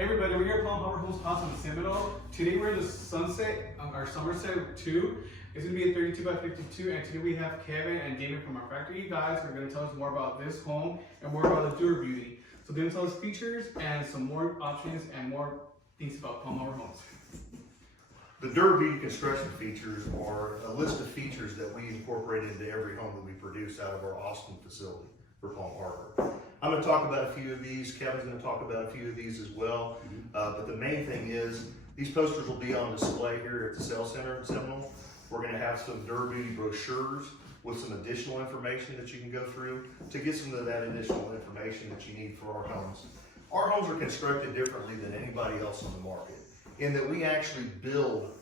Everybody, we're here at Palm Harbor Homes House in Seminole. Today we're in the Sunset, our Somerset 2. It's going to be a 32 by 52, and today we have Kevin and David from our factory guys. They're going to tell us more about this home and more about the Dura-Beauty. So they're going to tell us features and some more options and more things about Palm Harbor Homes. The Dura-Beauty construction features are a list of features that we incorporate into every home that we produce out of our Austin facility for Palm Harbor. I'm going to talk about a few of these. Kevin's going to talk about a few of these as well. But the main thing is these posters will be on display here at the sales center in Seminole. We're going to have some Dura-Beauty brochures with some additional information that you can go through to get some of that additional information that you need for our homes. Our homes are constructed differently than anybody else on the market in that we actually build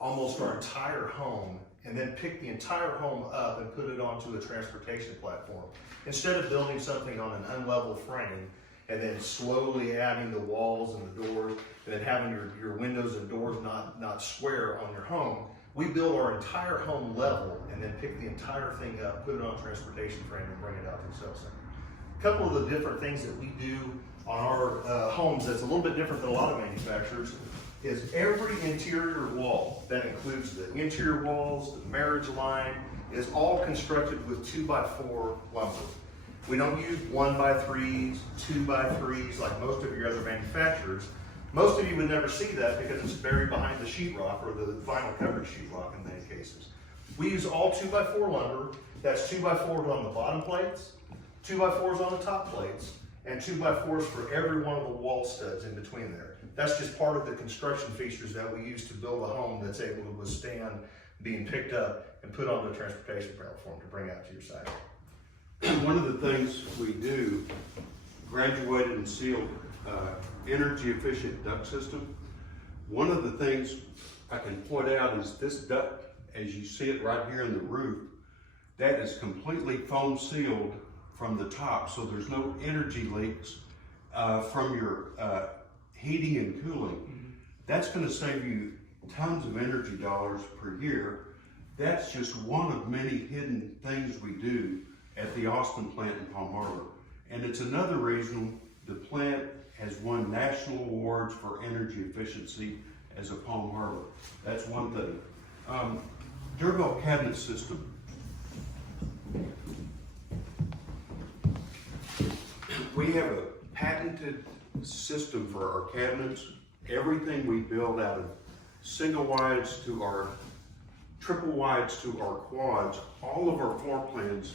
almost our entire home and then pick the entire home up and put it onto a transportation platform. Instead of building something on an unlevel frame and then slowly adding the walls and the doors and then having your windows and doors not square on your home, we build our entire home level and then pick the entire thing up, put it on a transportation frame and bring it out to the sales center. A couple of the different things that we do on our homes that's a little bit different than a lot of manufacturers is every interior wall, that includes the interior walls, the marriage line, is all constructed with 2x4 lumber. We don't use 1x3s, 2x3s like most of your other manufacturers. Most of you would never see that because it's buried behind the sheetrock or the vinyl covered sheetrock in many cases. We use all 2x4 lumber. That's 2x4s on the bottom plates, 2x4s on the top plates, and 2x4s for every one of the wall studs in between there. That's just part of the construction features that we use to build a home that's able to withstand being picked up and put onto a transportation platform to bring out to your site. One of the things we do, graduated and sealed energy efficient duct system. One of the things I can point out is this duct, as you see it right here in the roof, that is completely foam sealed from the top, so there's no energy leaks from your heating and cooling. That's going to save you tons of energy dollars per year. That's just one of many hidden things we do at the Austin plant in Palm Harbor. And it's another reason the plant has won national awards for energy efficiency as a Palm Harbor. That's one thing. Dura-Beauty cabinet system. We have a patented system for our cabinets. Everything we build, out of single wides to our triple wides to our quads, all of our floor plans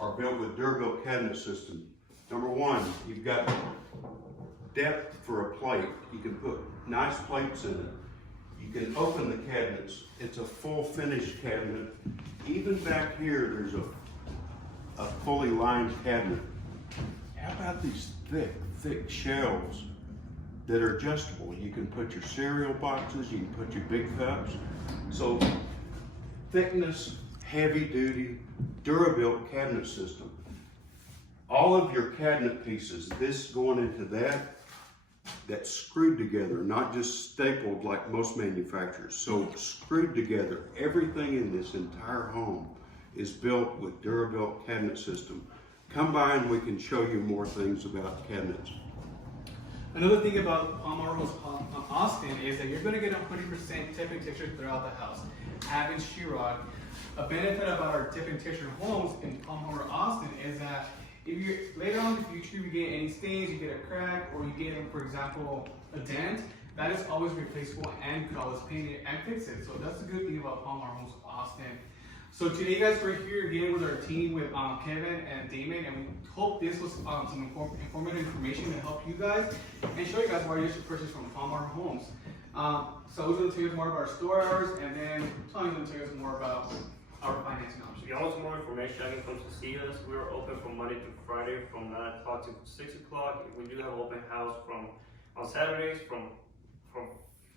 are built with Dura-Beauty cabinet system. Number one, you've got depth for a plate. You can put nice plates in it. You can open the cabinets. It's a full finished cabinet. Even back here, there's a fully lined cabinet. How about these thick shelves that are adjustable? You can put your cereal boxes, you can put your big cups. So thickness, heavy duty, Dura-Beauty cabinet system. All of your cabinet pieces, this going into that's screwed together, not just stapled like most manufacturers. So screwed together. Everything in this entire home is built with Dura-Beauty cabinet system. Come by and we can show you more things about cabinets. Another thing about Palm Harbor Austin is that you're going to get 100% tip and texture throughout the house. Having sheetrock. A benefit about our tip and texture homes in Palm Harbor Austin is that if you later on in the future you get any stains, you get a crack, or you get, for example, a dent, that is always replaceable and you can always paint it and fix it. So that's the good thing about Palm Harbor Homes Austin. So today, guys, we're here again with our team, with Kevin and Damon, and we hope this was some informative information to help you guys and show you guys why you should purchase from Palm Harbor Homes. So we're going to tell you more about our store hours, and then Tony's going to tell you more about our financing options. If you want some more information, you can come to see us. We're open from Monday to Friday from 9 o'clock to 6 o'clock. We do have open house on Saturdays from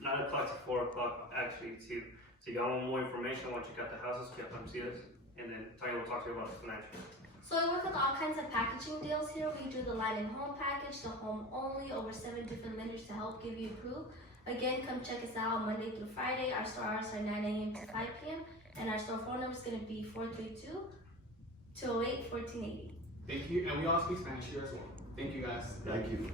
9 o'clock to 4 o'clock actually to. So if you want more information, once you got the houses, you come see us, and then Tanya will talk to you about the financial. So we work with all kinds of packaging deals here. We do the line and home package, the home only, over 7 different lenders to help give you approved. Again, come check us out Monday through Friday. Our store hours are 9 a.m. to 5 p.m. And our store phone number is going to be 432-208-1480. Thank you, and we all speak Spanish here as well. Thank you, guys. Thank you.